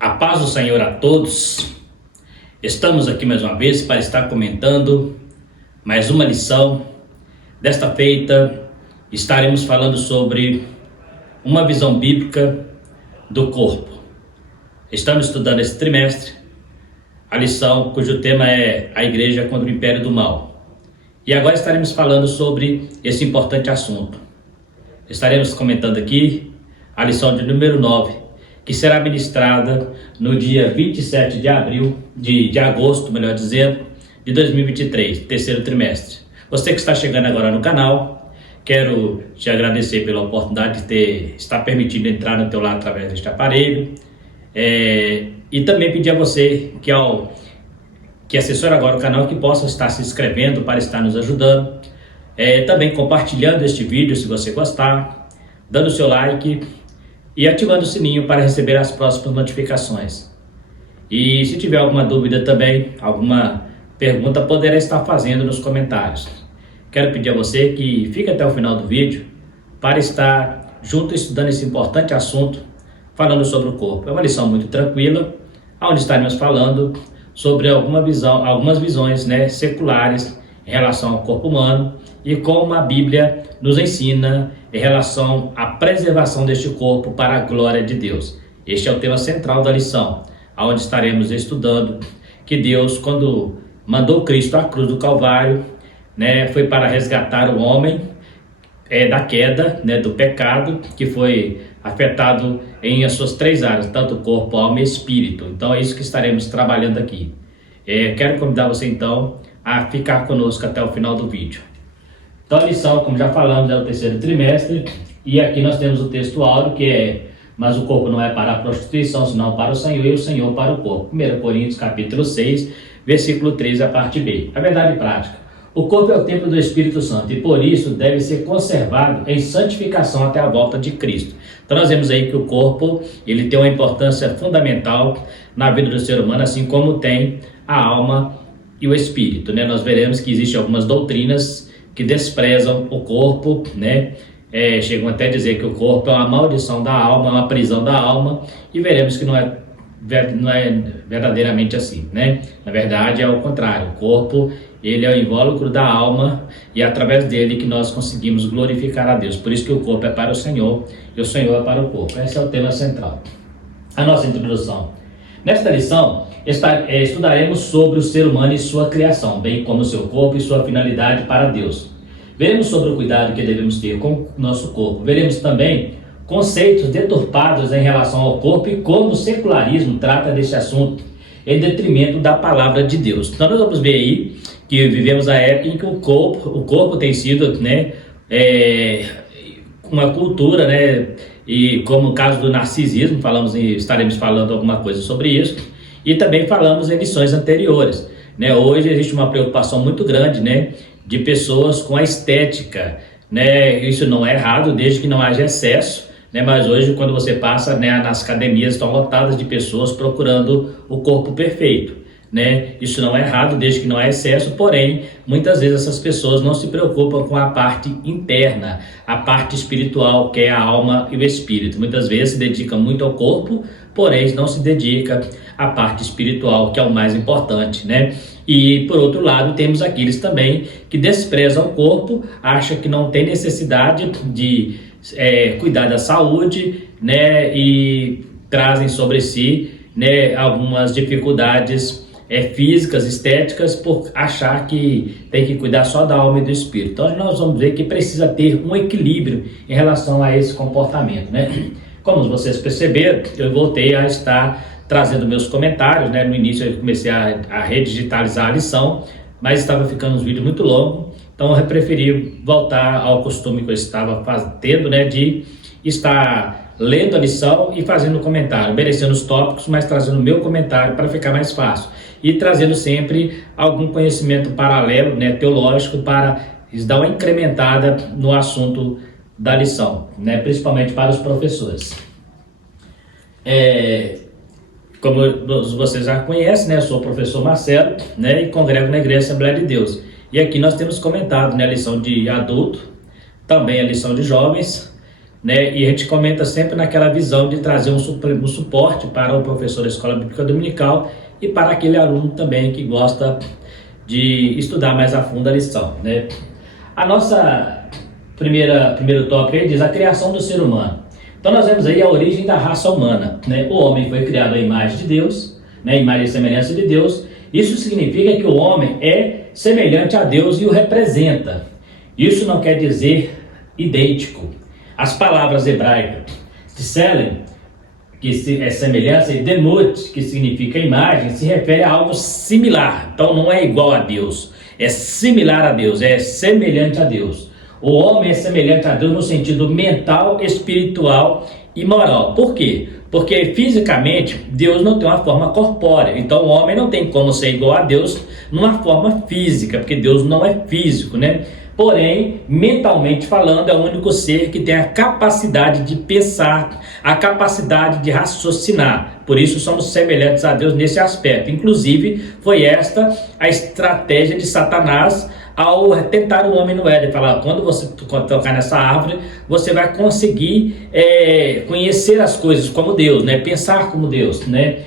A paz do Senhor a todos. Estamos aqui mais uma vez para estar comentando mais uma lição. Desta feita estaremos falando sobre uma visão bíblica do corpo. Estamos estudando esse trimestre a lição cujo tema é a Igreja contra o Império do Mal. E agora estaremos falando sobre esse importante assunto. Estaremos comentando aqui a lição de número 9, que será ministrada no dia 27 de agosto, melhor dizendo, de 2023, terceiro trimestre. Você que está chegando agora no canal, quero te agradecer pela oportunidade de estar permitindo entrar no teu lar através deste aparelho. E também pedir a você que acessore agora o canal, que possa estar se inscrevendo para estar nos ajudando. Também compartilhando este vídeo se você gostar, dando o seu like e ativando o sininho para receber as próximas notificações. E se tiver alguma dúvida também, alguma pergunta, poderá estar fazendo nos comentários. Quero pedir a você que fique até o final do vídeo para estar junto estudando esse importante assunto, falando sobre o corpo. É uma lição muito tranquila, onde estaremos falando sobre algumas visões seculares em relação ao corpo humano e como a Bíblia nos ensina em relação à preservação deste corpo para a glória de Deus. Este é o tema central da lição, onde estaremos estudando que Deus, quando mandou Cristo à cruz do Calvário, foi para resgatar o homem da queda, do pecado, que foi afetado em as suas três áreas, tanto corpo, alma e espírito. Então é isso que estaremos trabalhando aqui. Quero convidar você então a ficar conosco até o final do vídeo. Então a lição, como já falamos, é o terceiro trimestre, e aqui nós temos o texto áureo, que é: mas o corpo não é para a prostituição, senão para o Senhor, e o Senhor para o corpo. 1 Coríntios capítulo 6, versículo 13, a parte B. A verdade prática: o corpo é o templo do Espírito Santo, e por isso deve ser conservado em santificação até a volta de Cristo. Então nós vemos aí que o corpo, ele tem uma importância fundamental na vida do ser humano, assim como tem a alma e o espírito. Nós veremos que existem algumas doutrinas que desprezam o corpo, chegam até a dizer que o corpo é uma maldição da alma, é uma prisão da alma, e veremos que não é verdadeiramente assim, Na verdade é o contrário. O corpo, ele é o invólucro da alma, e é através dele que nós conseguimos glorificar a Deus. Por isso que o corpo é para o Senhor e o Senhor é para o corpo. Esse é o tema central. A nossa introdução. Nesta lição, estudaremos sobre o ser humano e sua criação, bem como seu corpo e sua finalidade para Deus. Veremos sobre o cuidado que devemos ter com o nosso corpo. Veremos também conceitos deturpados em relação ao corpo e como o secularismo trata desse assunto em detrimento da palavra de Deus. Então nós vamos ver aí que vivemos a época em que o corpo tem sido uma cultura, e como o caso do narcisismo, estaremos falando alguma coisa sobre isso, e também falamos em lições anteriores. Hoje existe uma preocupação muito grande de pessoas com a estética. Isso não é errado, desde que não haja excesso. Mas hoje, quando você passa nas academias, estão lotadas de pessoas procurando o corpo perfeito. Isso não é errado, desde que não há excesso, porém, muitas vezes essas pessoas não se preocupam com a parte interna, a parte espiritual, que é a alma e o espírito. Muitas vezes se dedicam muito ao corpo, porém não se dedica à parte espiritual, que é o mais importante, E, por outro lado, temos aqueles também que desprezam o corpo, acham que não tem necessidade de cuidar da saúde, e trazem sobre si, algumas dificuldades físicas, estéticas, por achar que tem que cuidar só da alma e do espírito. Então nós vamos ver que precisa ter um equilíbrio em relação a esse comportamento, Como vocês perceberam, eu voltei a estar trazendo meus comentários, No início eu comecei a redigitalizar a lição, mas estava ficando uns vídeos muito longos, então eu preferi voltar ao costume que eu estava tendo, de estar lendo a lição e fazendo comentário, merecendo os tópicos, mas trazendo o meu comentário para ficar mais fácil. E trazendo sempre algum conhecimento paralelo, teológico, para dar uma incrementada no assunto da lição, principalmente para os professores. Como vocês já conhecem, eu sou o professor Marcelo, e congrego na Igreja Assembleia de Deus. E aqui nós temos comentado a lição de adulto, também a lição de jovens, né? E a gente comenta sempre naquela visão de trazer um suporte para o professor da Escola Bíblica Dominical e para aquele aluno também que gosta de estudar mais a fundo a lição, né? A nossa primeiro tópico aí diz a criação do ser humano. Então nós vemos aí a origem da raça humana, né? O homem foi criado à imagem de Deus, né? Imagem e semelhança de Deus. Isso significa que o homem é semelhante a Deus e o representa. Isso não quer dizer idêntico. As palavras hebraicas tselem, que é semelhança, e demut, que significa imagem, se refere a algo similar. Então não é igual a Deus, é similar a Deus, é semelhante a Deus. O homem é semelhante a Deus no sentido mental, espiritual e moral. Por quê? Porque fisicamente Deus não tem uma forma corpórea. Então o homem não tem como ser igual a Deus numa forma física, porque Deus não é físico, né? Porém, mentalmente falando, é o único ser que tem a capacidade de pensar, a capacidade de raciocinar. Por isso somos semelhantes a Deus nesse aspecto. Inclusive, foi esta a estratégia de Satanás ao tentar o homem no Éden. Falar, quando você tocar nessa árvore, você vai conseguir conhecer as coisas como Deus, né? Pensar como Deus, né?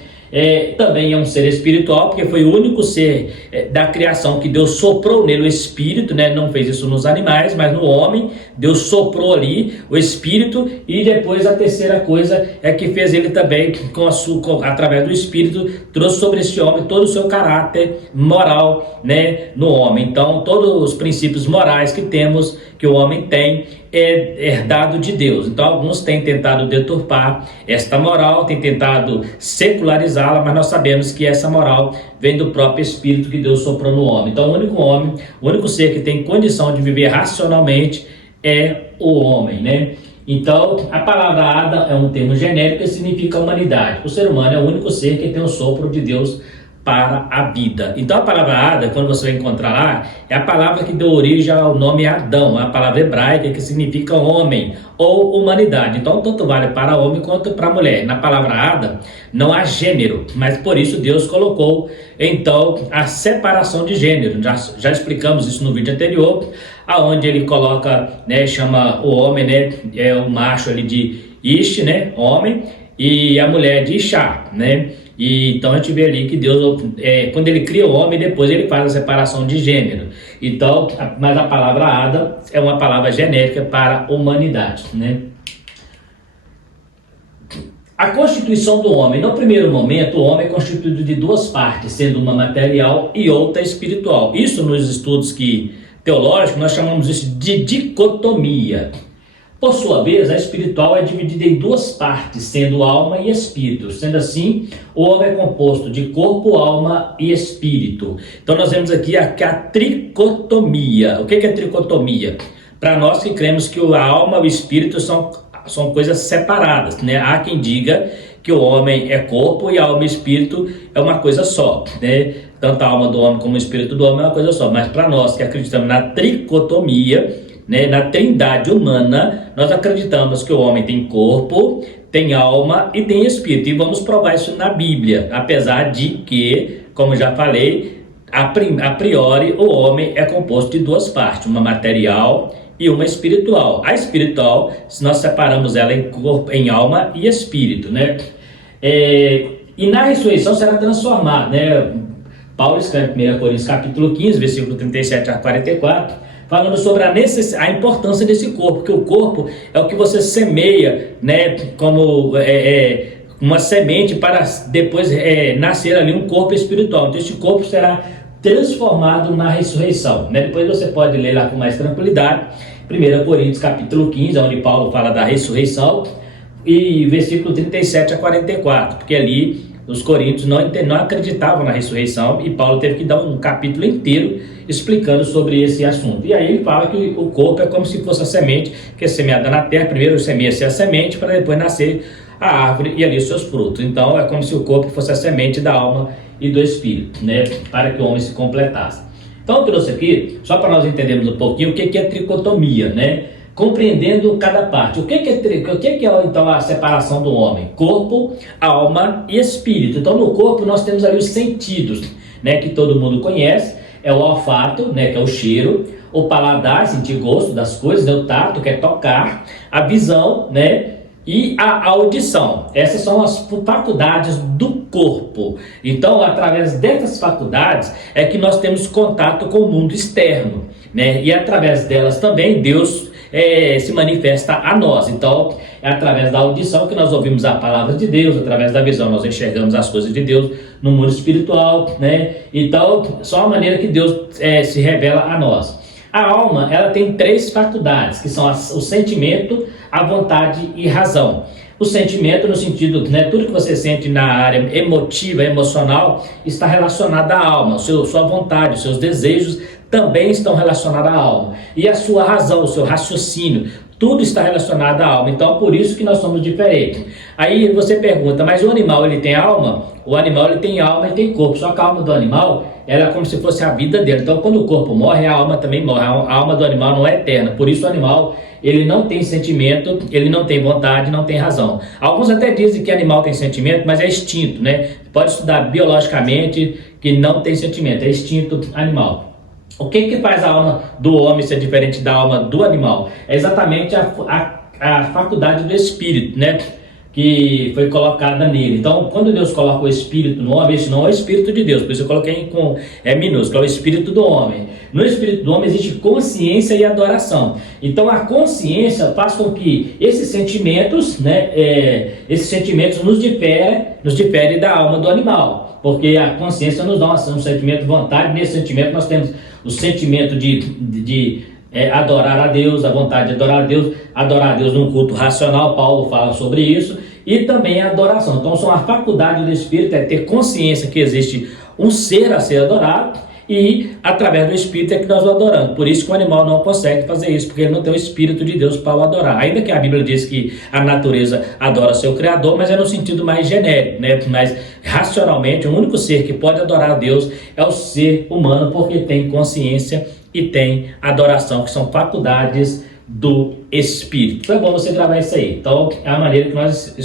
Também é um ser espiritual, porque foi o único ser da criação que Deus soprou nele o espírito, né? Não fez isso nos animais, mas no homem Deus soprou ali o espírito. E depois a terceira coisa é que fez ele também através do espírito, trouxe sobre esse homem todo o seu caráter moral, né? No homem. Então todos os princípios morais que temos, que o homem tem, é herdado de Deus. Então alguns têm tentado deturpar esta moral, têm tentado secularizá-la, mas nós sabemos que essa moral vem do próprio Espírito que Deus soprou no homem. Então o único ser que tem condição de viver racionalmente é o homem, né? Então a palavra Adam é um termo genérico que significa humanidade. O ser humano é o único ser que tem o sopro de Deus para a vida. Então a palavra Adam, quando você vai encontrar lá, é a palavra que deu origem ao nome Adão, a palavra hebraica que significa homem ou humanidade. Então tanto vale para homem quanto para mulher. Na palavra Adam não há gênero, mas por isso Deus colocou então a separação de gênero. Já explicamos isso no vídeo anterior, aonde ele coloca, né, chama o homem, né, é o macho ali de Ish, né, homem, e a mulher de Ishá, né? E então a gente vê ali que Deus, quando ele cria o homem, depois ele faz a separação de gênero. Então, mas a palavra Adam é uma palavra genérica para a humanidade, né? A constituição do homem. No primeiro momento, o homem é constituído de duas partes, sendo uma material e outra espiritual. Isso nos estudos teológicos nós chamamos isso de dicotomia. Por sua vez, a espiritual é dividida em duas partes, sendo alma e espírito. Sendo assim, o homem é composto de corpo, alma e espírito. Então nós vemos aqui a tricotomia. O que é tricotomia? Para nós que cremos que a alma e o espírito são coisas separadas, né? Há quem diga que o homem é corpo e a alma e espírito é uma coisa só, né? Tanto a alma do homem como o espírito do homem é uma coisa só. Mas para nós que acreditamos na tricotomia, né, na trindade humana, nós acreditamos que o homem tem corpo, tem alma e tem espírito. E vamos provar isso na Bíblia. Apesar de que, como já falei, a priori o homem é composto de duas partes, uma material e uma espiritual. A espiritual, se nós separamos ela em corpo, em alma e espírito, né? E na ressurreição será transformado, né? Paulo escreve em 1 Coríntios capítulo 15, versículo 37 a 44, falando sobre a importância desse corpo, porque o corpo é o que você semeia, né, como uma semente para depois nascer ali um corpo espiritual. Então esse corpo será transformado na ressurreição, né? Depois você pode ler lá com mais tranquilidade, 1 Coríntios capítulo 15, onde Paulo fala da ressurreição, e versículo 37 a 44, porque ali os coríntios não acreditavam na ressurreição e Paulo teve que dar um capítulo inteiro explicando sobre esse assunto. E aí ele fala que o corpo é como se fosse a semente que é semeada na terra. Primeiro semeia-se a semente para depois nascer a árvore e ali os seus frutos. Então é como se o corpo fosse a semente da alma e do espírito, né? Para que o homem se completasse. Então eu trouxe aqui, só para nós entendermos um pouquinho o que é tricotomia, né? Compreendendo cada parte. O que é então a separação do homem? Corpo, alma e espírito. Então no corpo nós temos ali os sentidos, né, que todo mundo conhece. É o olfato, né, que é o cheiro, o paladar, sentir gosto das coisas, né? O tato, que é tocar, a visão, né? E a audição. Essas são as faculdades do corpo. Então, através dessas faculdades é que nós temos contato com o mundo externo, né? E através delas também Deus se manifesta a nós. Então, é através da audição que nós ouvimos a palavra de Deus, através da visão nós enxergamos as coisas de Deus no mundo espiritual, né? Então, só a maneira que Deus se revela a nós. A alma, ela tem 3 faculdades, que são o sentimento, a vontade e razão. O sentimento no sentido, né, tudo que você sente na área emotiva, emocional, está relacionado à alma. Sua vontade, os seus desejos também estão relacionados à alma. E a sua razão, o seu raciocínio, tudo está relacionado à alma. Então, por isso que nós somos diferentes. Aí você pergunta, mas o animal, ele tem alma? O animal, ele tem alma e tem corpo. Só que a alma do animal, ela é como se fosse a vida dele. Então, quando o corpo morre, a alma também morre. A alma do animal não é eterna. Por isso, o animal, ele não tem sentimento, ele não tem vontade, não tem razão. Alguns até dizem que animal tem sentimento, mas é extinto, né? Pode estudar biologicamente que não tem sentimento, é extinto animal. O que faz a alma do homem ser diferente da alma do animal? É exatamente a faculdade do espírito, né? Que foi colocada nele. Então, quando Deus coloca o espírito no homem, esse não é o espírito de Deus, por isso eu coloquei com minúsculo, é o espírito do homem. No espírito do homem existe consciência e adoração. Então, a consciência faz com que esses sentimentos, né, esses sentimentos nos diferem da alma do animal, porque a consciência nos dá um sentimento de vontade. Nesse sentimento nós temos o sentimento de adorar a Deus, a vontade de adorar a Deus num culto racional. Paulo fala sobre isso, e também a adoração. Então, são a faculdade do Espírito, é ter consciência que existe um ser a ser adorado, e através do Espírito é que nós o adoramos. Por isso que o animal não consegue fazer isso, porque ele não tem o Espírito de Deus para o adorar. Ainda que a Bíblia diz que a natureza adora seu Criador, mas é no sentido mais genérico, né? Mas racionalmente, o único ser que pode adorar a Deus é o ser humano, porque tem consciência e tem adoração, que são faculdades do Espírito. Então é bom você gravar isso aí. Então é a maneira que nós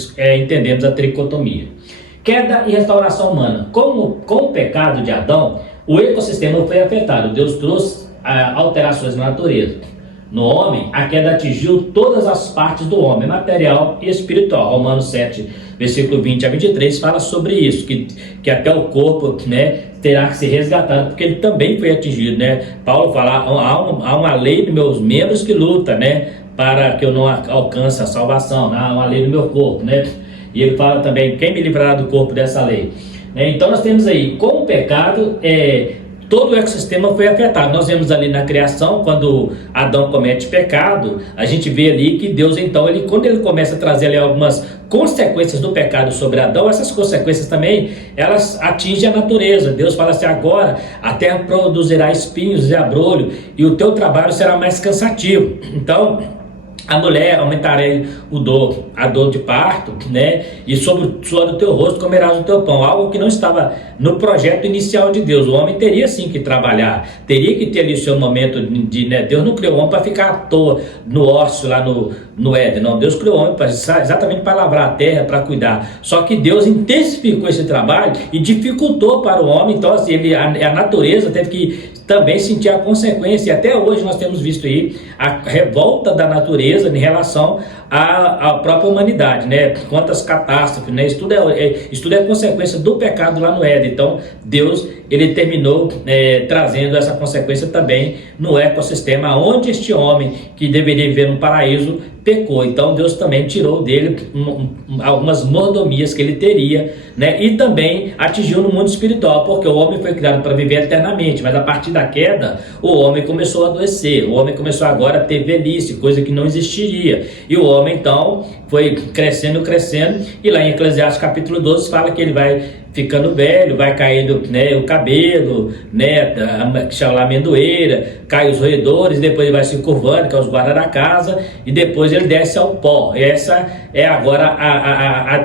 entendemos a tricotomia. Queda e restauração humana. Com o pecado de Adão, o ecossistema foi afetado. Deus trouxe alterações na natureza. No homem, a queda atingiu todas as partes do homem, material e espiritual. Romanos 7, versículo 20 a 23, fala sobre isso, que até o corpo, né, terá que ser resgatado, porque ele também foi atingido, né? Paulo fala, há uma lei nos meus membros que luta, né, para que eu não alcance a salvação. Há uma lei no meu corpo, né? E ele fala também, quem me livrará do corpo dessa lei? Então nós temos aí, com o pecado, todo o ecossistema foi afetado. Nós vemos ali na criação, quando Adão comete pecado, a gente vê ali que Deus, então, quando ele começa a trazer ali algumas consequências do pecado sobre Adão, essas consequências também, elas atingem a natureza. Deus fala assim, agora a terra produzirá espinhos e abrolho, e o teu trabalho será mais cansativo. Então, a mulher aumentará a dor de parto, né? E sobre o suor do teu rosto comerás o teu pão. Algo que não estava no projeto inicial de Deus. O homem teria sim que trabalhar, teria que ter ali o seu momento né? Deus não criou o homem para ficar à toa no ócio lá no Éden. Não, Deus criou o homem exatamente para lavrar a terra, para cuidar. Só que Deus intensificou esse trabalho e dificultou para o homem. Então, assim, a natureza teve que também sentir a consequência, e até hoje nós temos visto aí a revolta da natureza em relação à própria humanidade, né? Quantas catástrofes, né? Isso tudo é consequência do pecado lá no Éden. Então Deus, ele terminou trazendo essa consequência também no ecossistema, onde este homem que deveria viver no paraíso pecou. Então Deus também tirou dele algumas mordomias que ele teria, né? E também atingiu no mundo espiritual, porque o homem foi criado para viver eternamente, mas a partir da queda o homem começou a adoecer, o homem começou agora a ter velhice, coisa que não existiria, e o homem então foi crescendo, e lá em Eclesiastes capítulo 12 fala que ele vai ficando velho, vai caindo, né, o cabelo, né, que chama amendoeira, cai os roedores, depois ele vai se curvando, que é os guardas da casa, e depois ele desce ao pó. Essa é agora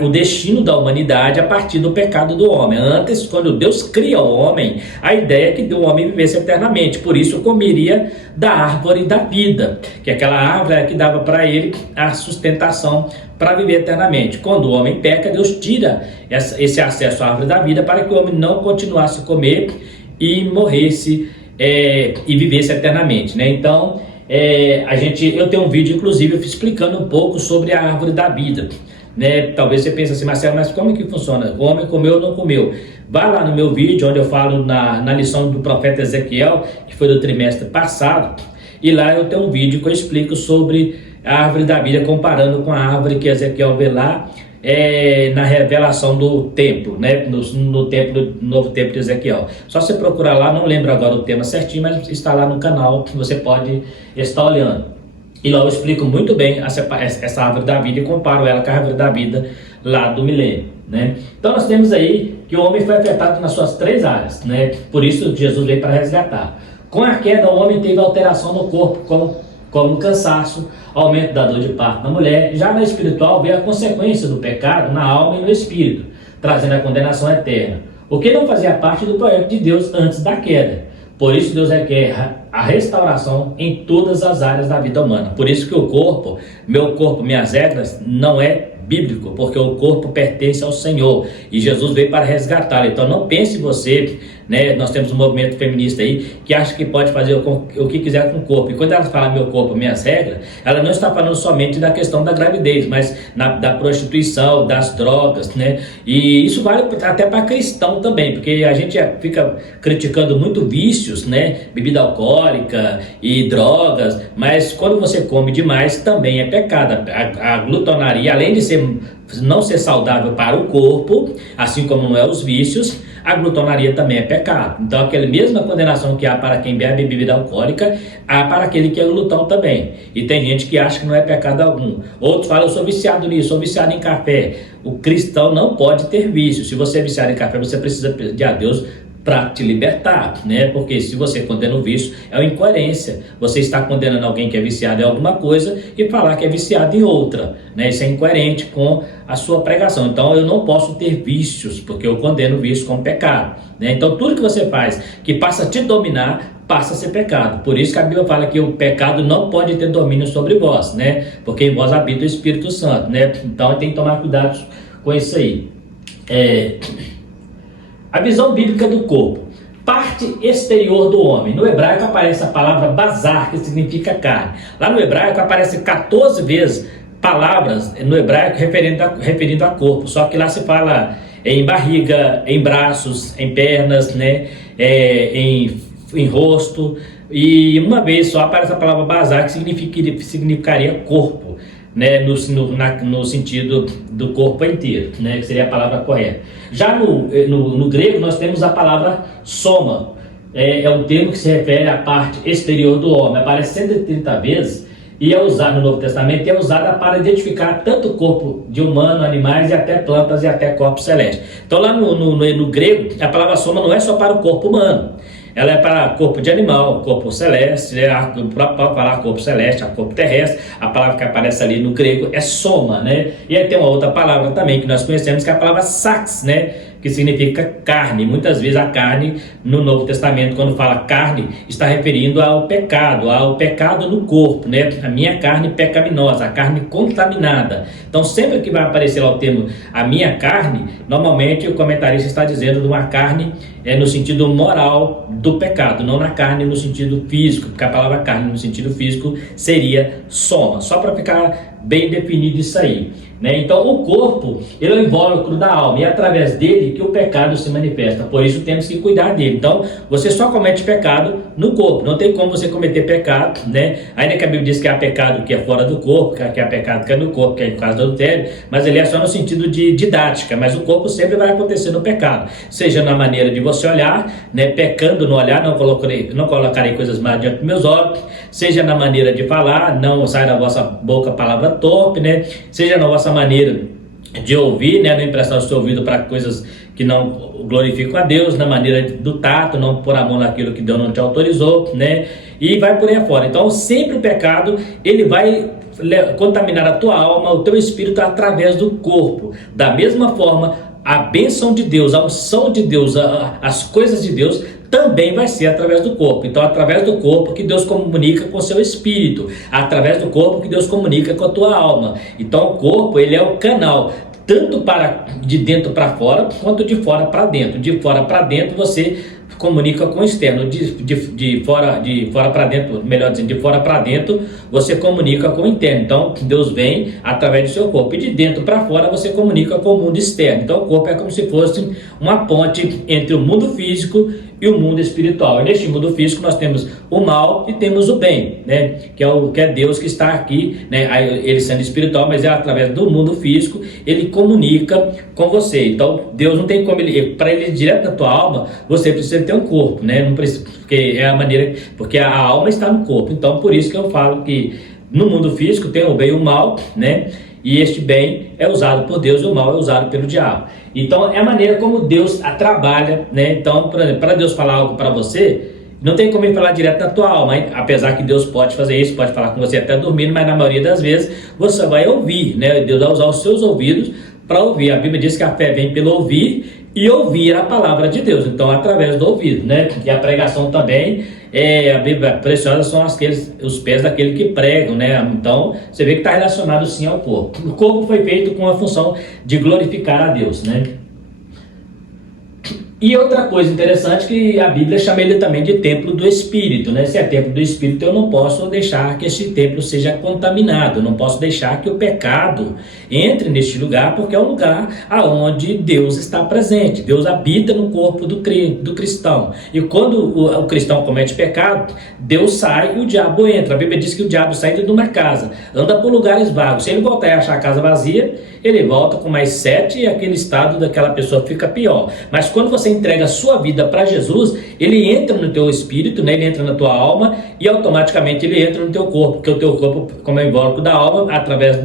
o destino da humanidade a partir do pecado do homem. Antes, quando Deus cria o homem, a ideia é que o homem vivesse eternamente, por isso comeria da árvore da vida, que aquela árvore que dava para ele a sustentação para viver eternamente. Quando o homem peca, Deus tira esse acesso à árvore da vida para que o homem não continuasse a comer e morresse e vivesse eternamente, né? Então, eu tenho um vídeo, inclusive, explicando um pouco sobre a árvore da vida, né? Talvez você pense assim, Marcelo, mas como é que funciona? O homem comeu ou não comeu? Vai lá no meu vídeo, onde eu falo na lição do profeta Ezequiel, que foi do trimestre passado, e lá eu tenho um vídeo que eu explico sobre a árvore da vida, comparando com a árvore que Ezequiel vê lá, na revelação do templo, né? No templo, no novo templo de Ezequiel. Só você procurar lá, não lembro agora o tema certinho, mas está lá no canal que você pode estar olhando. E lá eu explico muito bem essa árvore da vida e comparo ela com a árvore da vida lá do milênio, né? Então nós temos aí que o homem foi afetado nas suas 3 áreas, né? Por isso Jesus veio para resgatar. Com a queda, o homem teve alteração no corpo, como cansaço, aumento da dor de parto na mulher. Já na espiritual veio a consequência do pecado na alma e no espírito, trazendo a condenação eterna, o que não fazia parte do projeto de Deus antes da queda. Por isso Deus requer a restauração em todas as áreas da vida humana. Por isso que o corpo, meu corpo, minhas regras, não é bíblico, porque o corpo pertence ao Senhor e Jesus veio para resgatá-lo. Então não pense você, né? Nós temos um movimento feminista aí que acha que pode fazer o que quiser com o corpo. E quando ela fala meu corpo, minhas regras, ela não está falando somente da questão da gravidez, mas da prostituição, das drogas, né? E isso vale até para cristão também, porque a gente fica criticando muito vícios, né? Bebida alcoólica e drogas, mas quando você come demais também é pecado. A glutonaria, além de não ser saudável para o corpo, assim como não é os vícios, a glutonaria também é pecado. Então aquela mesma condenação que há para quem bebe bebida alcoólica, há para aquele que é glutão também. E tem gente que acha que não é pecado algum. Outros falam, eu sou viciado nisso, sou viciado em café. O cristão não pode ter vício. Se você é viciado em café, você precisa pedir a Deus para te libertar, né? Porque se você condena o vício, é uma incoerência. Você está condenando alguém que é viciado em alguma coisa e falar que é viciado em outra, né? Isso é incoerente com a sua pregação. Então eu não posso ter vícios, porque eu condeno o vício como pecado, né? Então tudo que você faz que passa a te dominar, passa a ser pecado. Por isso que a Bíblia fala que o pecado não pode ter domínio sobre vós, né? Porque em vós habita o Espírito Santo, né? Então tem que tomar cuidado com isso aí. A visão bíblica do corpo, parte exterior do homem. No hebraico aparece a palavra bazar, que significa carne. Lá no hebraico aparece 14 vezes palavras no hebraico referindo a corpo, só que lá se fala em barriga, em braços, em pernas, né? Em rosto, e uma vez só aparece a palavra bazar, que significaria corpo, né, no sentido do corpo inteiro, né, que seria a palavra correta. Já no grego nós temos a palavra soma, é um termo que se refere à parte exterior do homem, aparece 130 vezes e é usado no Novo Testamento, é usada para identificar tanto o corpo de humano, animais e até plantas e até corpos celestes. Então lá no grego a palavra soma não é só para o corpo humano, ela é para corpo de animal, corpo celeste, para falar corpo celeste, corpo terrestre. A palavra que aparece ali no grego é soma, né? E aí tem uma outra palavra também que nós conhecemos, que é a palavra sax, né? Que significa carne. Muitas vezes a carne no Novo Testamento, quando fala carne, está referindo ao pecado no corpo, né? A minha carne pecaminosa, a carne contaminada. Então sempre que vai aparecer lá o termo a minha carne, normalmente o comentarista está dizendo de uma carne no sentido moral do pecado, não na carne no sentido físico, porque a palavra carne no sentido físico seria soma, só para ficar bem definido isso aí, né? Então o corpo, ele é o invólucro da alma e é através dele que o pecado se manifesta, por isso temos que cuidar dele. Então você só comete pecado no corpo, não tem como você cometer pecado, né? Ainda que a Bíblia diz que há pecado que é fora do corpo, que há pecado que é no corpo, que é em caso do adultério, mas ele é só no sentido de didática, mas o corpo sempre vai acontecer no pecado, seja na maneira de você olhar, né? Pecando no olhar, não colocarei coisas mais diante dos meus olhos, seja na maneira de falar, não sai da vossa boca palavra torpe, né? Seja na vossa maneira de ouvir, né? Não emprestar o seu ouvido para coisas que não glorificam a Deus, na maneira do tato, não pôr a mão naquilo que Deus não te autorizou, né? E vai por aí afora. Então sempre o pecado, ele vai contaminar a tua alma, o teu espírito através do corpo. Da mesma forma, a bênção de Deus, a unção de Deus, as coisas de Deus também vai ser através do corpo. Então, através do corpo que Deus comunica com o seu espírito, através do corpo que Deus comunica com a tua alma. Então, o corpo, ele é o canal, tanto para de dentro para fora, quanto de fora para dentro. De fora para dentro, você comunica com o externo, de fora para dentro, melhor dizendo, de fora para dentro, você comunica com o interno. Então, Deus vem através do seu corpo. E de dentro para fora, você comunica com o mundo externo. Então, o corpo é como se fosse uma ponte entre o mundo físico e o mundo espiritual. E neste mundo físico, nós temos o mal e temos o bem, né? Que é Deus que está aqui, né? Ele sendo espiritual, mas é através do mundo físico, ele comunica com você. Então, Deus não tem como para ele ir direto na tua alma, você precisa ter um corpo, né? Não precisa, porque é a maneira, porque a alma está no corpo. Então, por isso que eu falo que no mundo físico tem o bem e o mal, né? E este bem é usado por Deus e o mal é usado pelo diabo. Então, é a maneira como Deus trabalha, né? Então, por exemplo, para Deus falar algo para você, não tem como ele falar direto na tua alma, hein? Apesar que Deus pode fazer isso, pode falar com você até dormindo, mas na maioria das vezes você vai ouvir, né? Deus vai usar os seus ouvidos para ouvir. A Bíblia diz que a fé vem pelo ouvir e ouvir a palavra de Deus, então através do ouvido, né? E a pregação também, a Bíblia preciosa são os pés daquele que pregam, né? Então você vê que está relacionado sim ao corpo. O corpo foi feito com a função de glorificar a Deus, né? E outra coisa interessante que a Bíblia chama ele também de templo do Espírito, né? Se é templo do Espírito, eu não posso deixar que esse templo seja contaminado, eu não posso deixar que o pecado entre neste lugar, porque é um lugar aonde Deus está presente, Deus habita no corpo do cristão. E quando o cristão comete pecado, Deus sai e o diabo entra. A Bíblia diz que o diabo sai de uma casa, anda por lugares vagos. Se ele voltar e achar a casa vazia, ele volta com mais 7 e aquele estado daquela pessoa fica pior. Mas quando você entrega a sua vida para Jesus, ele entra no teu espírito, né? Ele entra na tua alma e automaticamente ele entra no teu corpo, porque o teu corpo, como é invólucro da alma, através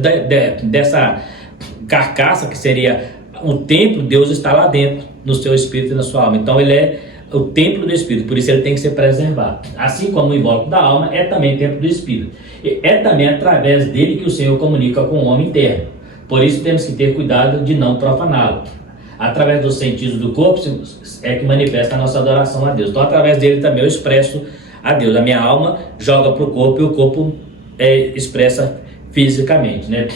dessa carcaça que seria o templo, Deus está lá dentro, no seu espírito e na sua alma. Então ele é o templo do Espírito, por isso ele tem que ser preservado. Assim como o invólucro da alma é também templo do Espírito. E é também através dele que o Senhor comunica com o homem interno. Por isso temos que ter cuidado de não profaná-lo. Através dos sentidos do corpo é que manifesta a nossa adoração a Deus. Então através dele também eu expresso a Deus. A minha alma joga para o corpo e o corpo expressa fisicamente, né?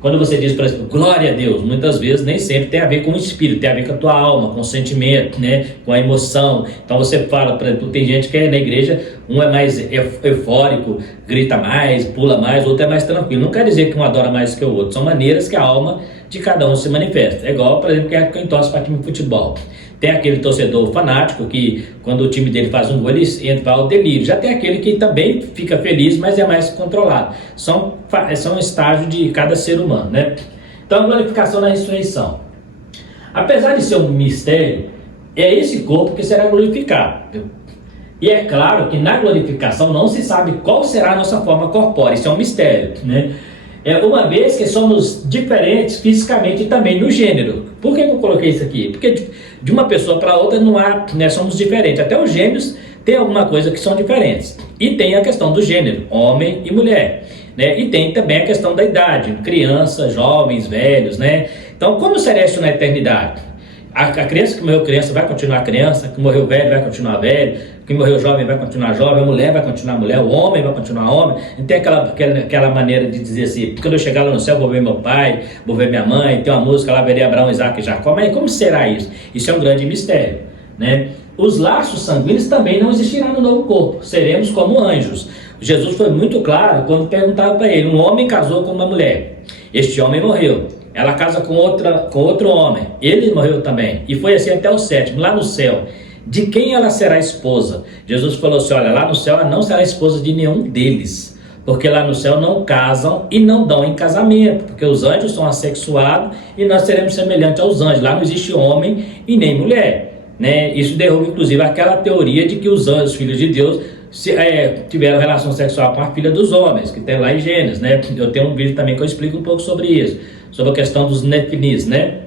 Quando você diz, por exemplo, glória a Deus, muitas vezes nem sempre tem a ver com o espírito, tem a ver com a tua alma, com o sentimento, né? Com a emoção. Então você fala, por exemplo, tem gente que é na igreja, um é mais eufórico, grita mais, pula mais, outro é mais tranquilo. Não quer dizer que um adora mais que o outro, são maneiras que a alma de cada um se manifesta. É igual, por exemplo, quem torce para time de futebol. Tem aquele torcedor fanático que quando o time dele faz um gol, ele entra ao delírio. Já tem aquele que também fica feliz, mas é mais controlado. São estágios de cada ser humano, né? Então, a glorificação na ressurreição. Apesar de ser um mistério, é esse corpo que será glorificado. E é claro que na glorificação não se sabe qual será a nossa forma corpórea. Isso é um mistério, né? Uma vez que somos diferentes fisicamente e também no gênero. Por que eu coloquei isso aqui? Porque de uma pessoa para outra não há, né, somos diferentes. Até os gêmeos têm alguma coisa que são diferentes. E tem a questão do gênero, homem e mulher, né? E tem também a questão da idade, crianças, jovens, velhos, né? Então, como será isso na eternidade? A criança que morreu criança vai continuar criança, que morreu velho vai continuar velho, que morreu jovem vai continuar jovem, a mulher vai continuar mulher, o homem vai continuar homem. Não tem aquela maneira de dizer assim, quando eu chegar lá no céu vou ver meu pai, vou ver minha mãe, tem uma música lá, verei Abraão, Isaac e Jacó. Mas como será isso? Isso é um grande mistério, né? Os laços sanguíneos também não existirão no novo corpo, seremos como anjos. Jesus foi muito claro quando perguntava para ele, um homem casou com uma mulher, este homem morreu. Ela casa com outro homem, ele morreu também, e foi assim até o 7º, lá no céu. De quem ela será esposa? Jesus falou assim, olha, lá no céu ela não será esposa de nenhum deles, porque lá no céu não casam e não dão em casamento, porque os anjos são assexuados e nós seremos semelhantes aos anjos. Lá não existe homem e nem mulher, né? Isso derruba inclusive aquela teoria de que os anjos, filhos de Deus, tiveram relação sexual com a filha dos homens, que tem lá em Gênesis, né? Eu tenho um vídeo também que eu explico um pouco sobre isso, sobre a questão dos nefilis, né?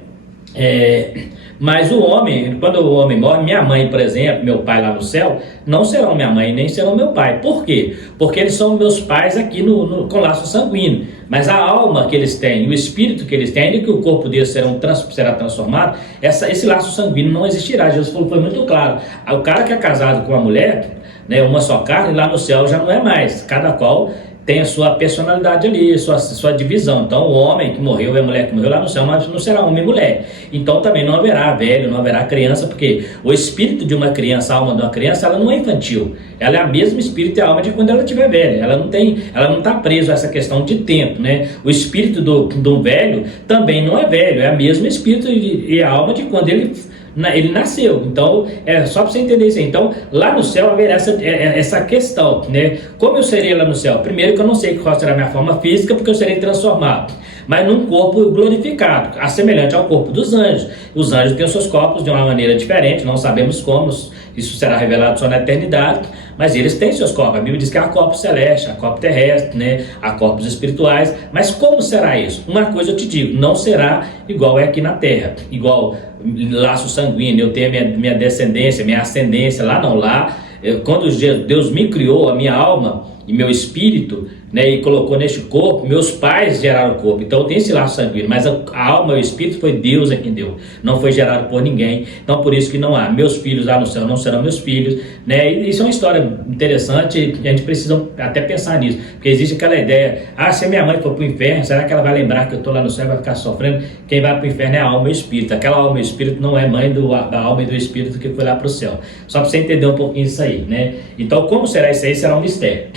Mas o homem, quando o homem morre, minha mãe, por exemplo, meu pai lá no céu, não serão minha mãe nem serão meu pai. Por quê? Porque eles são meus pais aqui com laço sanguíneo. Mas a alma que eles têm, o espírito que eles têm, ainda que o corpo deles será transformado, esse laço sanguíneo não existirá. Jesus falou, foi muito claro. O cara que é casado com uma mulher, né, uma só carne, lá no céu já não é mais. Cada qual tem a sua personalidade ali, sua divisão. Então, o homem que morreu e a mulher que morreu lá no céu, mas não será homem e mulher. Então, também não haverá velho, não haverá criança, porque o espírito de uma criança, a alma de uma criança, ela não é infantil. Ela é a mesma espírito e a alma de quando ela estiver velha. Ela não está presa a essa questão de tempo, né? O espírito do velho também não é velho, é a mesma espírito e a alma de quando ele nasceu. Então, é só para você entender isso aí. Então, lá no céu haverá essa questão, né? Como eu serei lá no céu? Primeiro que eu não sei qual será a minha forma física, porque eu serei transformado, mas num corpo glorificado, assemelhante ao corpo dos anjos. Os anjos têm os seus corpos de uma maneira diferente, não sabemos como, isso será revelado só na eternidade, mas eles têm seus corpos. A Bíblia diz que há corpos celestes, há corpos terrestres, né? Há corpos espirituais. Mas como será isso? Uma coisa eu te digo, não será igual é aqui na terra, igual laço sanguíneo, eu tenho minha descendência, minha ascendência, lá não, lá, quando Deus me criou, a minha alma e meu espírito, né, e colocou neste corpo, meus pais geraram o corpo, então tem esse laço sanguíneo, mas a alma e o espírito foi Deus quem deu, não foi gerado por ninguém. Então por isso que não há, meus filhos lá no céu não serão meus filhos, né? E isso é uma história interessante, a gente precisa até pensar nisso, porque existe aquela ideia, se a minha mãe for para o inferno, será que ela vai lembrar que eu estou lá no céu e vai ficar sofrendo? Quem vai para o inferno é a alma e o espírito, aquela alma e o espírito não é mãe da alma e do espírito que foi lá para o céu, só para você entender um pouquinho isso aí, né? Então como será isso aí? Será um mistério.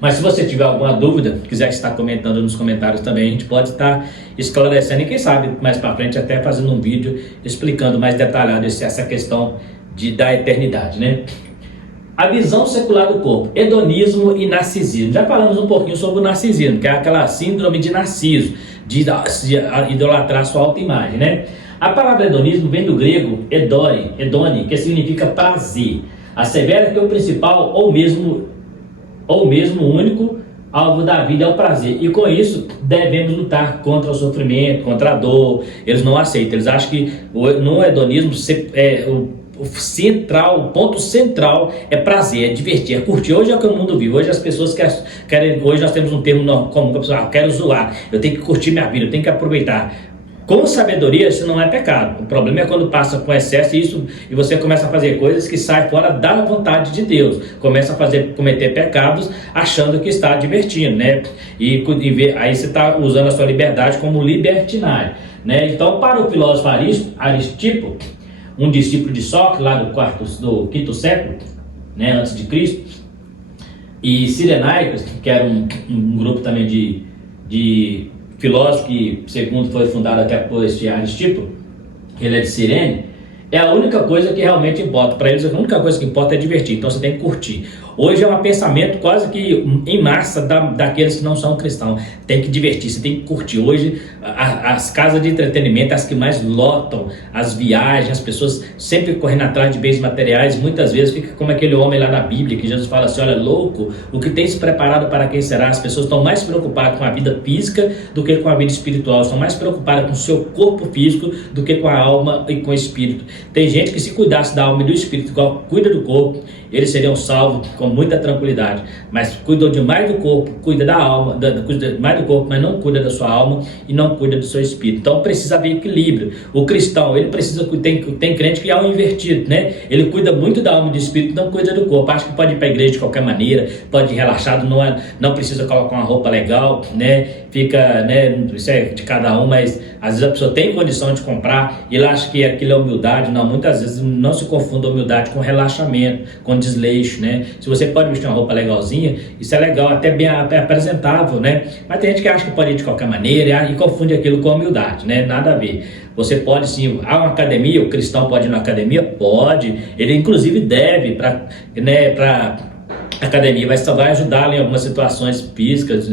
Mas se você tiver alguma dúvida, quiser estar comentando nos comentários também, a gente pode estar esclarecendo e quem sabe mais para frente até fazendo um vídeo explicando mais detalhado essa questão da eternidade, né? A visão secular do corpo, hedonismo e narcisismo. Já falamos um pouquinho sobre o narcisismo, que é aquela síndrome de Narciso, de idolatrar sua autoimagem, né? A palavra hedonismo vem do grego hedone, que significa prazer. Assevera que o principal ou mesmo único alvo da vida é o prazer, e com isso devemos lutar contra o sofrimento, contra a dor. Eles não aceitam, eles acham que no hedonismo o ponto central é prazer, é divertir, é curtir. Hoje é o que o mundo vive, hoje as pessoas querem, hoje nós temos um termo comum que a pessoa quero zoar, eu tenho que curtir minha vida, eu tenho que aproveitar. Com sabedoria isso não é pecado, o problema é quando passa com excesso e você começa a fazer coisas que saem fora da vontade de Deus, começa a cometer pecados achando que está divertindo, né? Aí você está usando a sua liberdade como libertinário, né? Então, para o filósofo Aristipo, um discípulo de Sócrates lá do quinto século, né, antes de Cristo, e Cirenaicos, que era um grupo também de filósofo que, segundo foi fundado até por este Aristipo, que ele é de Cirene, é a única coisa que realmente importa. Para eles, a única coisa que importa é divertir, então você tem que curtir. Hoje é um pensamento quase que em massa daqueles que não são cristãos. Tem que divertir, você tem que curtir. Hoje, as casas de entretenimento, as que mais lotam, as viagens, as pessoas sempre correndo atrás de bens materiais, muitas vezes fica como aquele homem lá na Bíblia, que Jesus fala assim, olha, louco, o que tem se preparado para quem será? As pessoas estão mais preocupadas com a vida física do que com a vida espiritual, estão mais preocupadas com o seu corpo físico do que com a alma e com o espírito. Tem gente que se cuidasse da alma e do espírito, igual cuida do corpo, eles seriam salvos com muita tranquilidade, mas cuidam demais do corpo, cuida da alma, cuida demais do corpo, mas não cuida da sua alma e não cuida do seu espírito. Então precisa haver equilíbrio. O cristão, ele precisa, tem crente que é um invertido, né? Ele cuida muito da alma e do espírito, não cuida do corpo. Acha que pode ir para a igreja de qualquer maneira, pode ir relaxado, não precisa colocar uma roupa legal, né? Fica, né? Isso é de cada um, mas às vezes a pessoa tem condição de comprar e ele acha que aquilo é humildade. Não, muitas vezes não se confunda humildade com relaxamento, com desleixo, né? Se você pode vestir uma roupa legalzinha, isso é legal, até bem apresentável, né? Mas tem gente que acha que pode ir de qualquer maneira e confunde aquilo com humildade, né? Nada a ver. Você pode sim, há uma academia, o cristão pode ir na academia? Pode, ele inclusive deve, a academia vai ajudá-lo em algumas situações físicas,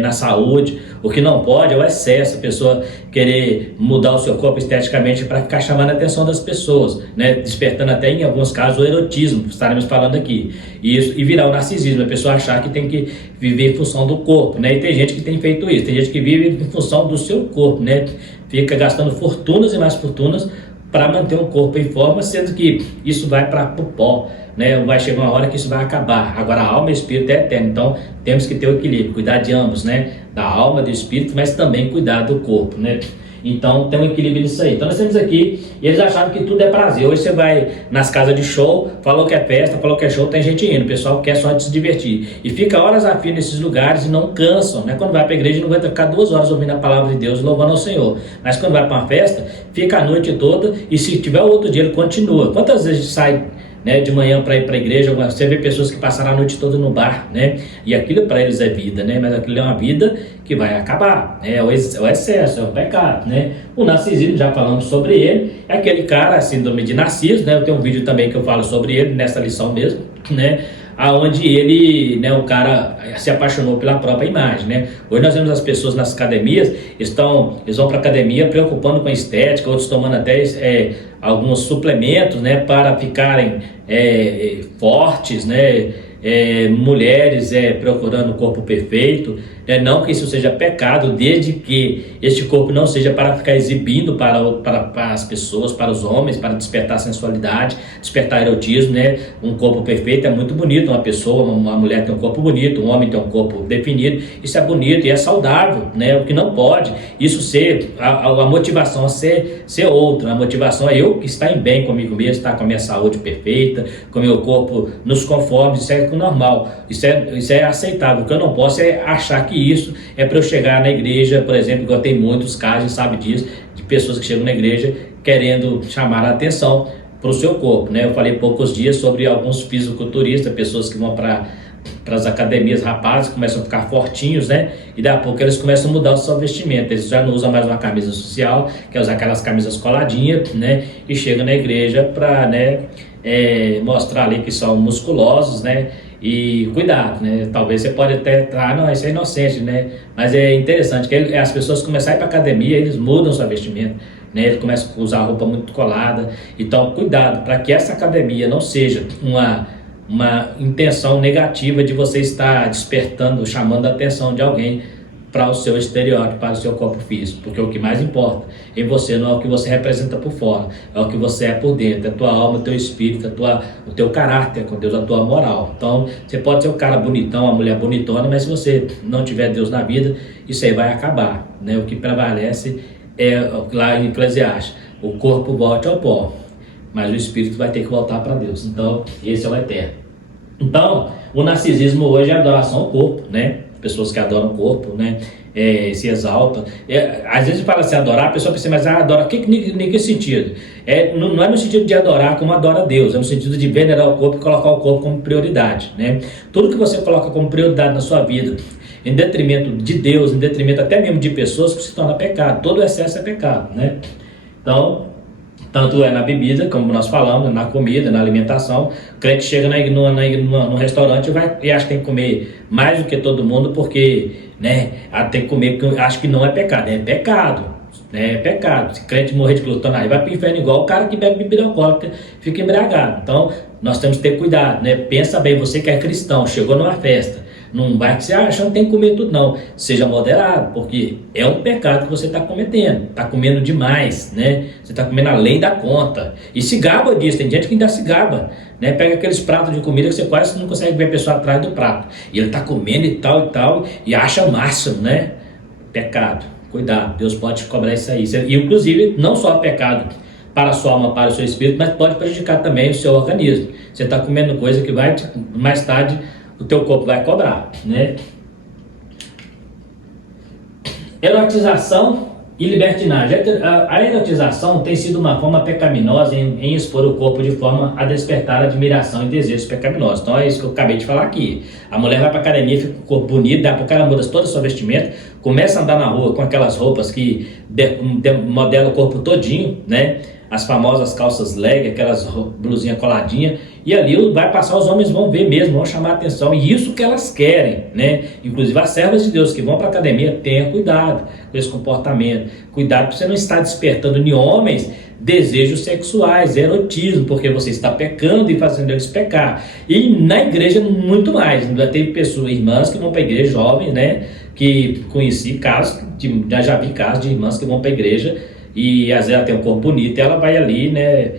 na saúde. O que não pode é o excesso, a pessoa querer mudar o seu corpo esteticamente para ficar chamando a atenção das pessoas, né? Despertando até em alguns casos o erotismo, estaremos falando aqui, e virar o narcisismo, a pessoa achar que tem que viver em função do corpo, né? E tem gente que tem feito isso, tem gente que vive em função do seu corpo, né? Fica gastando fortunas e mais fortunas para manter um corpo em forma, sendo que isso vai para o pó, né? Vai chegar uma hora que isso vai acabar. Agora a alma e o espírito é eterno, então temos que ter o equilíbrio, cuidar de ambos, né? Da alma, do espírito, mas também cuidar do corpo, né? Então tem um equilíbrio nisso aí. Então nós temos aqui, eles achavam que tudo é prazer. Hoje você vai nas casas de show, falou que é festa, falou que é show, tem gente indo, o pessoal quer só se divertir. E fica horas a fio nesses lugares e não cansam, né? Quando vai para a igreja não vai ficar 2 horas ouvindo a palavra de Deus e louvando ao Senhor. Mas quando vai para uma festa, fica a noite toda e se tiver outro dia ele continua. Quantas vezes sai, né, de manhã para ir para a igreja, você vê pessoas que passaram a noite toda no bar, né, e aquilo para eles é vida, né, mas aquilo é uma vida que vai acabar, né, é o excesso, é o pecado, né. O narcisismo, já falamos sobre ele, é aquele cara, a síndrome de Narciso, né, eu tenho um vídeo também que eu falo sobre ele, nessa lição mesmo, né, aonde ele, né, o cara se apaixonou pela própria imagem, né. Hoje nós vemos as pessoas nas academias, eles vão para a academia preocupando com a estética, outros tomando até alguns suplementos, né, para ficarem fortes, né, mulheres procurando o corpo perfeito, não que isso seja pecado, desde que este corpo não seja para ficar exibindo para as pessoas, para os homens, para despertar sensualidade, despertar erotismo, né? Um corpo perfeito é muito bonito, uma pessoa, uma mulher tem um corpo bonito, um homem tem um corpo definido, isso é bonito e é saudável, né? O que não pode, isso ser, a motivação a ser outra, a motivação é eu que estar em bem comigo mesmo, estar com a minha saúde perfeita, com o meu corpo nos conformes, isso é normal, isso é aceitável. O que eu não posso é achar que isso é para eu chegar na igreja, por exemplo, que eu tenho muitos casos, sabe disso, de pessoas que chegam na igreja querendo chamar a atenção para o seu corpo, né? Eu falei poucos dias sobre alguns fisiculturistas, pessoas que vão para as academias, rapazes, começam a ficar fortinhos, né? E daqui a pouco eles começam a mudar o seu vestimento, eles já não usam mais uma camisa social, quer usar aquelas camisas coladinhas, né? E chegam na igreja para, né, mostrar ali que são musculosos, né? E cuidado, né? Talvez você pode até não, isso é inocente, né? Mas é interessante que as pessoas começam a ir para academia, eles mudam sua vestimenta, né? Eles começam a usar roupa muito colada. Então, cuidado, para que essa academia não seja uma intenção negativa de você estar despertando, chamando a atenção de alguém para o seu estereótipo, para o seu corpo físico, porque o que mais importa em você não é o que você representa por fora, é o que você é por dentro, é a tua alma, o teu espírito, o teu caráter com Deus, a tua moral. Então, você pode ser o cara bonitão, a mulher bonitona, mas se você não tiver Deus na vida, isso aí vai acabar, né? O que prevalece é lá em Eclesiastes, o corpo volte ao pó, mas o espírito vai ter que voltar para Deus. Então, esse é o eterno. Então, o narcisismo hoje é adoração ao corpo, né? Pessoas que adoram o corpo, né? Se exaltam. Às vezes fala assim, adorar, a pessoa pensa, mas adora, em que sentido? Não é no sentido de adorar como adora Deus, é no sentido de venerar o corpo e colocar o corpo como prioridade, né? Tudo que você coloca como prioridade na sua vida, em detrimento de Deus, em detrimento até mesmo de pessoas, que se torna pecado. Todo excesso é pecado, né? Então, tanto é na bebida, como nós falamos, na comida, na alimentação. O crente chega no restaurante e acha que tem que comer mais do que todo mundo, porque, né, tem que comer, porque acho que não é pecado. É pecado, né? É pecado. Se crente morrer de glutonaria, vai para o inferno igual o cara que bebe bebida alcoólica, fica embriagado. Então, nós temos que ter cuidado, né? Pensa bem, você que é cristão, chegou numa festa, não vai que você acha que tem que comer tudo, não. Seja moderado, porque é um pecado que você está cometendo. Está comendo demais, né? Você está comendo além da conta. E se gaba disso, tem gente que ainda se gaba, né? Pega aqueles pratos de comida que você quase não consegue ver a pessoa atrás do prato. E ele está comendo e tal, e acha o máximo, né? Pecado. Cuidado, Deus pode cobrar isso aí. E, inclusive, não só pecado para a sua alma, para o seu espírito, mas pode prejudicar também o seu organismo. Você está comendo coisa que vai, mais tarde, o teu corpo vai cobrar, né? Erotização e libertinagem. A erotização tem sido uma forma pecaminosa em expor o corpo de forma a despertar admiração e desejos pecaminosos. Então é isso que eu acabei de falar aqui. A mulher vai para a academia, fica com o corpo bonito, daqui a pouco ela muda toda a sua vestimenta, começa a andar na rua com aquelas roupas que modelam o corpo todinho, né? As famosas calças leg, aquelas blusinhas coladinhas, e ali vai passar, os homens vão ver mesmo, vão chamar a atenção, e isso que elas querem, né? Inclusive as servas de Deus que vão para a academia, tenha cuidado com esse comportamento, cuidado para você não estar despertando em homens desejos sexuais, erotismo, porque você está pecando e fazendo eles pecar. E na igreja muito mais, já teve pessoas, irmãs que vão para a igreja, jovens, né? Que conheci casos, já vi casos de irmãs que vão para a igreja, e às vezes ela tem um corpo bonito, e ela vai ali, né?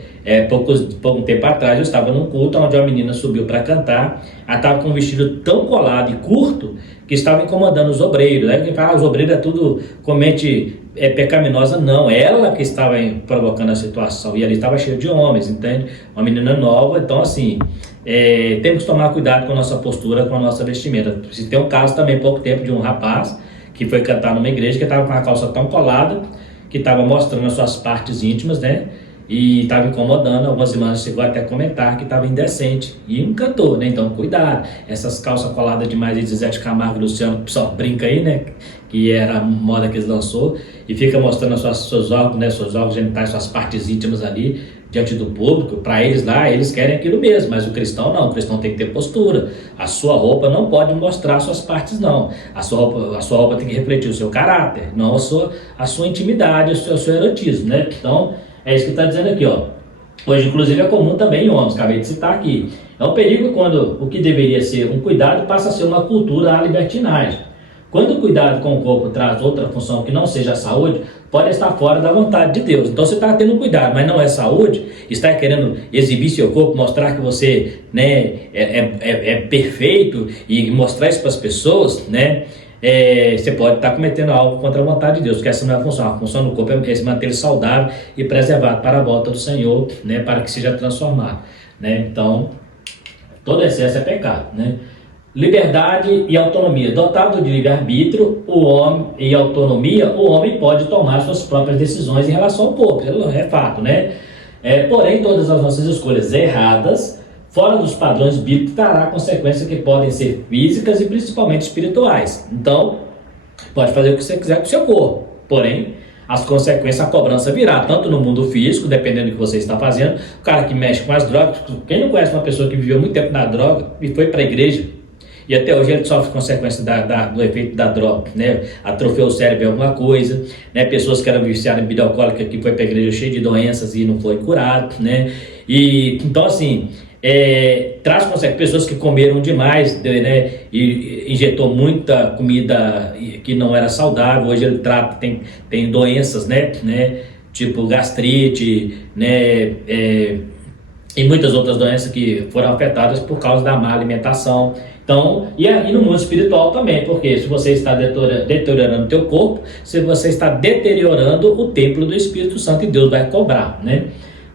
Pouco tempo atrás eu estava num culto onde uma menina subiu para cantar, ela estava com um vestido tão colado e curto que estava incomodando os obreiros, né? Quem fala, os obreiros é tudo pecaminosa, não. Ela que estava provocando a situação. E ali estava cheio de homens, entende? Uma menina nova. Então, assim, temos que tomar cuidado com a nossa postura, com a nossa vestimenta. Se tem um caso também, pouco tempo, de um rapaz que foi cantar numa igreja, que estava com a calça tão colada, que estava mostrando as suas partes íntimas, né? E estava incomodando. Algumas irmãs chegou até a comentar que estava indecente. E um cantor, né? Então, cuidado. Essas calças coladas demais de Zé de Camargo e Luciano, o pessoal brinca aí, né? Que era a moda que eles lançou. E fica mostrando seus órgãos, né? Seus órgãos genitais, suas partes íntimas ali, diante do público. Para eles lá, eles querem aquilo mesmo. Mas o cristão não. O cristão tem que ter postura. A sua roupa não pode mostrar suas partes, não. A sua roupa tem que refletir o seu caráter, não a sua intimidade, o seu erotismo, né? Então, é isso que está dizendo aqui, ó. Hoje, inclusive, é comum também em homens, acabei de citar aqui. É um perigo quando o que deveria ser um cuidado passa a ser uma cultura à libertinagem. Quando o cuidado com o corpo traz outra função que não seja a saúde, pode estar fora da vontade de Deus. Então você está tendo cuidado, mas não é saúde, está querendo exibir seu corpo, mostrar que você, né, é perfeito e mostrar isso para as pessoas, né? Você pode estar cometendo algo contra a vontade de Deus, porque essa não é a função. A função do corpo é se manter saudável e preservado para a volta do Senhor, né, para que seja transformado, né? Então, todo excesso é pecado, né? Liberdade e autonomia. Dotado de livre-arbítrio e autonomia, o homem pode tomar suas próprias decisões em relação ao corpo, é fato, né? Porém, todas as nossas escolhas erradas, fora dos padrões bíblicos, trará consequências que podem ser físicas e principalmente espirituais. Então, pode fazer o que você quiser com o seu corpo, porém, as consequências, a cobrança virá, tanto no mundo físico, dependendo do que você está fazendo. O cara que mexe com as drogas, quem não conhece uma pessoa que viveu muito tempo na droga e foi para a igreja, e até hoje ele sofre consequências do efeito da droga, né? Atrofiou o cérebro em alguma coisa, né? Pessoas que eram viciadas em bebida alcoólica, que foi para a igreja cheia de doenças e não foi curado, né? E então, assim, traz consequências. Pessoas que comeram demais, né? E injetou muita comida que não era saudável. Hoje ele trata, tem doenças, né? Tipo gastrite, né? E muitas outras doenças que foram afetadas por causa da má alimentação. Então, e no mundo espiritual também, porque se você está deteriorando o teu corpo, se você está deteriorando o templo do Espírito Santo, e Deus vai cobrar, né?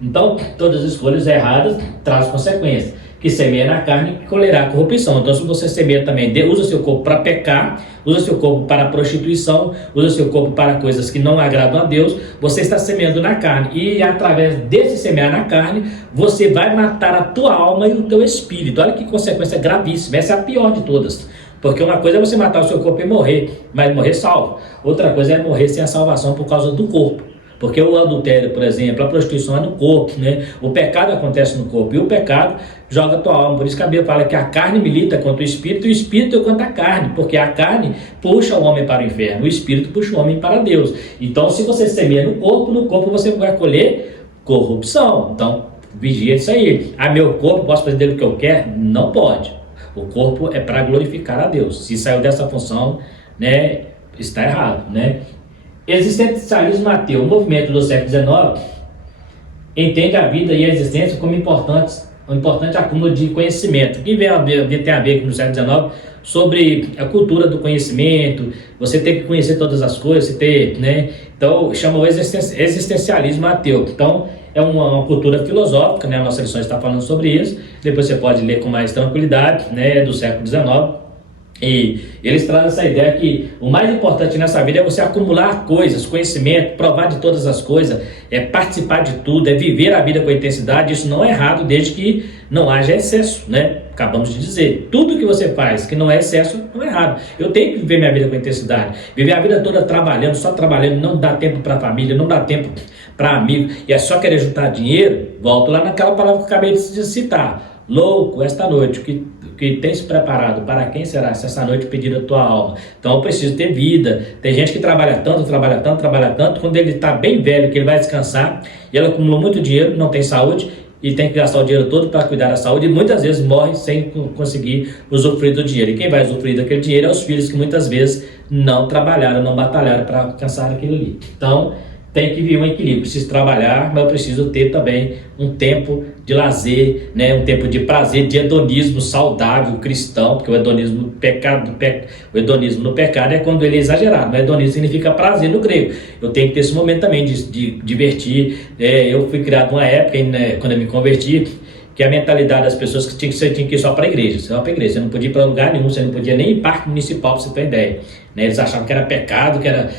Então, todas as escolhas erradas trazem consequências. Que semeia na carne, colherá corrupção. Então, se você semeia também, usa seu corpo para pecar, usa seu corpo para prostituição, usa seu corpo para coisas que não agradam a Deus, você está semeando na carne. E através desse semear na carne, você vai matar a tua alma e o teu espírito. Olha que consequência gravíssima. Essa é a pior de todas. Porque uma coisa é você matar o seu corpo e morrer, mas morrer salvo. Outra coisa é morrer sem a salvação por causa do corpo. Porque o adultério, por exemplo, a prostituição é no corpo, né? O pecado acontece no corpo e o pecado joga a tua alma. Por isso que a Bíblia fala que a carne milita contra o espírito e o espírito contra a carne, porque a carne puxa o homem para o inferno, o espírito puxa o homem para Deus. Então, se você semeia no corpo você vai colher corrupção. Então, vigia isso aí. Meu corpo, posso fazer dele o que eu quero? Não pode. O corpo é para glorificar a Deus. Se saiu dessa função, né, está errado, né? Existencialismo ateu, o movimento do século XIX, entende a vida e a existência como um importante acúmulo de conhecimento. Que tem a ver no século XIX sobre a cultura do conhecimento, você tem que conhecer todas as coisas, né? Então, chama o existencialismo ateu. Então, é uma cultura filosófica, né? A nossa lição está falando sobre isso. Depois você pode ler com mais tranquilidade, né? Do século XIX. E eles trazem essa ideia que o mais importante nessa vida é você acumular coisas, conhecimento, provar de todas as coisas, é participar de tudo, é viver a vida com intensidade. Isso não é errado desde que não haja excesso, né? Acabamos de dizer, tudo que você faz que não é excesso não é errado. Eu tenho que viver minha vida com intensidade, viver a vida toda trabalhando, só trabalhando, não dá tempo para a família, não dá tempo para amigo, e é só querer juntar dinheiro. Volto lá naquela palavra que eu acabei de citar, louco, esta noite, que tem se preparado, para quem será se essa noite pedir a tua alma? Então eu preciso ter vida. Tem gente que trabalha tanto, quando ele está bem velho, que ele vai descansar, e ele acumulou muito dinheiro, não tem saúde, e tem que gastar o dinheiro todo para cuidar da saúde, e muitas vezes morre sem conseguir usufruir do dinheiro. E quem vai usufruir daquele dinheiro é os filhos, que muitas vezes não trabalharam, não batalharam para alcançar aquilo ali. Então, tem que vir um equilíbrio. Preciso trabalhar, mas eu preciso ter também um tempo de lazer, né? Um tempo de prazer, de hedonismo saudável cristão, porque o hedonismo, o hedonismo no pecado é quando ele é exagerado. Mas hedonismo significa prazer no grego. Eu tenho que ter esse momento também de divertir. Eu fui criado numa época, né, quando eu me converti, que a mentalidade das pessoas que você tinha que ir só para a igreja, só para a igreja, você não podia ir para lugar nenhum, você não podia nem ir em parque municipal, para você ter ideia, né? Eles achavam que era pecado,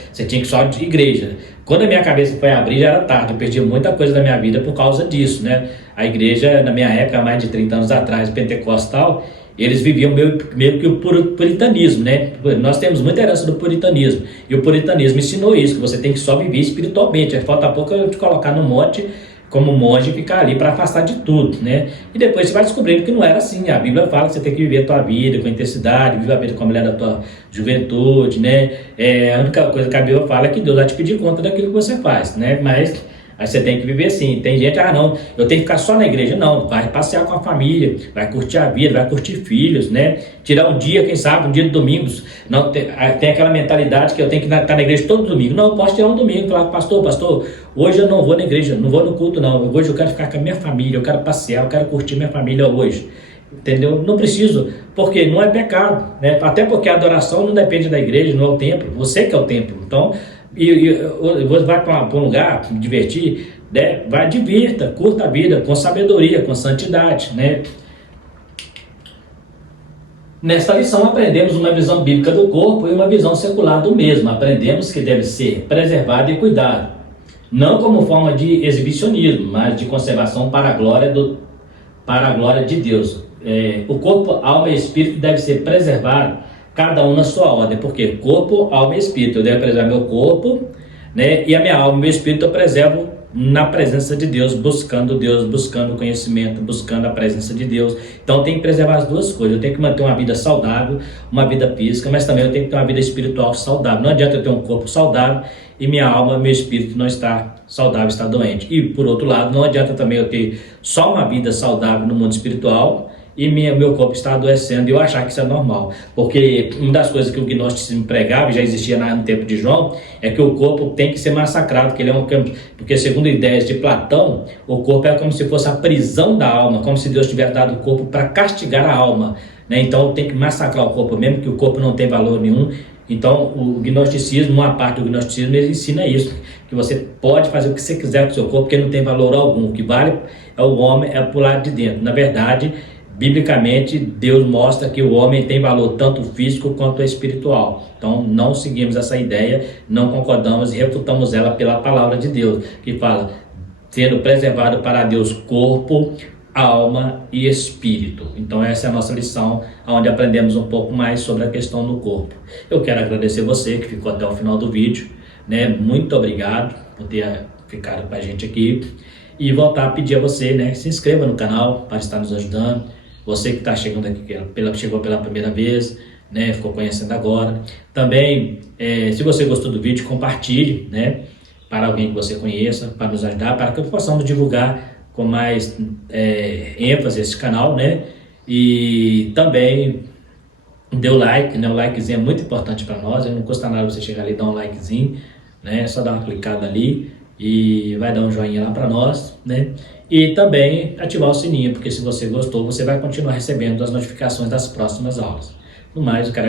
você tinha que ir só de igreja. Quando a minha cabeça foi abrir, já era tarde, eu perdi muita coisa da minha vida por causa disso, né? A igreja, na minha época, há mais de 30 anos atrás, pentecostal, eles viviam meio que o puritanismo, né? Nós temos muita herança do puritanismo, e o puritanismo ensinou isso, que você tem que só viver espiritualmente. Falta pouco eu te colocar no monte como monge, ficar ali para afastar de tudo, né? E depois você vai descobrindo que não era assim. A Bíblia fala que você tem que viver a tua vida com intensidade, viver a vida com a mulher da tua juventude, né? A única coisa que a Bíblia fala é que Deus vai te pedir conta daquilo que você faz, né? Mas aí você tem que viver assim. Tem gente, não, eu tenho que ficar só na igreja. Não, vai passear com a família, vai curtir a vida, vai curtir filhos, né? Tirar um dia, quem sabe, um dia de domingos. Não, tem aquela mentalidade que eu tenho que estar na igreja todo domingo. Não, eu posso tirar um domingo, falar, pastor, hoje eu não vou na igreja, não vou no culto não. Hoje eu quero ficar com a minha família, eu quero passear, eu quero curtir minha família hoje. Entendeu? Não preciso, porque não é pecado, né? Até porque a adoração não depende da igreja, não é o templo, você que é o templo. Então, você vai para um lugar, se divertir, né? Vai, divirta, curta a vida com sabedoria, com santidade, né? Nesta lição aprendemos uma visão bíblica do corpo e uma visão secular do mesmo. Aprendemos que deve ser preservado e cuidado, não como forma de exibicionismo, mas de conservação para a glória de Deus. O corpo, alma e espírito deve ser preservado, cada um na sua ordem, porque corpo, alma e espírito, eu devo preservar meu corpo, né? E a minha alma, meu espírito eu preservo na presença de Deus, buscando conhecimento, buscando a presença de Deus. Então eu tenho que preservar as duas coisas. Eu tenho que manter uma vida saudável, uma vida física, mas também eu tenho que ter uma vida espiritual saudável. Não adianta eu ter um corpo saudável e minha alma, meu espírito não está saudável, está doente. E por outro lado, não adianta também eu ter só uma vida saudável no mundo espiritual e meu corpo está adoecendo e eu achar que isso é normal. Porque uma das coisas que o gnosticismo pregava, e já existia no tempo de João, é que o corpo tem que ser massacrado, porque segundo ideias de Platão, o corpo é como se fosse a prisão da alma, como se Deus tivesse dado o corpo para castigar a alma, né? Então tem que massacrar o corpo, mesmo que o corpo não tem valor nenhum. Então o gnosticismo, uma parte do gnosticismo, ele ensina isso, que você pode fazer o que você quiser com o seu corpo, porque não tem valor algum. O que vale é o homem, é pro lado de dentro. Na verdade, biblicamente, Deus mostra que o homem tem valor tanto físico quanto espiritual. Então, não seguimos essa ideia, não concordamos e refutamos ela pela palavra de Deus, que fala, sendo preservado para Deus corpo, alma e espírito. Então, essa é a nossa lição, onde aprendemos um pouco mais sobre a questão do corpo. Eu quero agradecer você que ficou até o final do vídeo, né? Muito obrigado por ter ficado com a gente aqui. E voltar a pedir a você, né? Se inscreva no canal para estar nos ajudando. Você que está chegando aqui, chegou pela primeira vez, né, ficou conhecendo agora. Também, se você gostou do vídeo, compartilhe, né, para alguém que você conheça, para nos ajudar, para que possamos divulgar com mais ênfase esse canal, né. E também dê o like, né, o likezinho é muito importante para nós, não custa nada você chegar ali e dar um likezinho, né, é só dar uma clicada ali e vai dar um joinha lá para nós, né. E também ativar o sininho, porque se você gostou, você vai continuar recebendo as notificações das próximas aulas. No mais, eu quero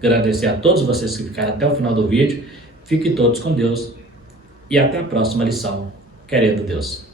agradecer a todos vocês que ficaram até o final do vídeo. Fiquem todos com Deus e até a próxima lição, querendo Deus.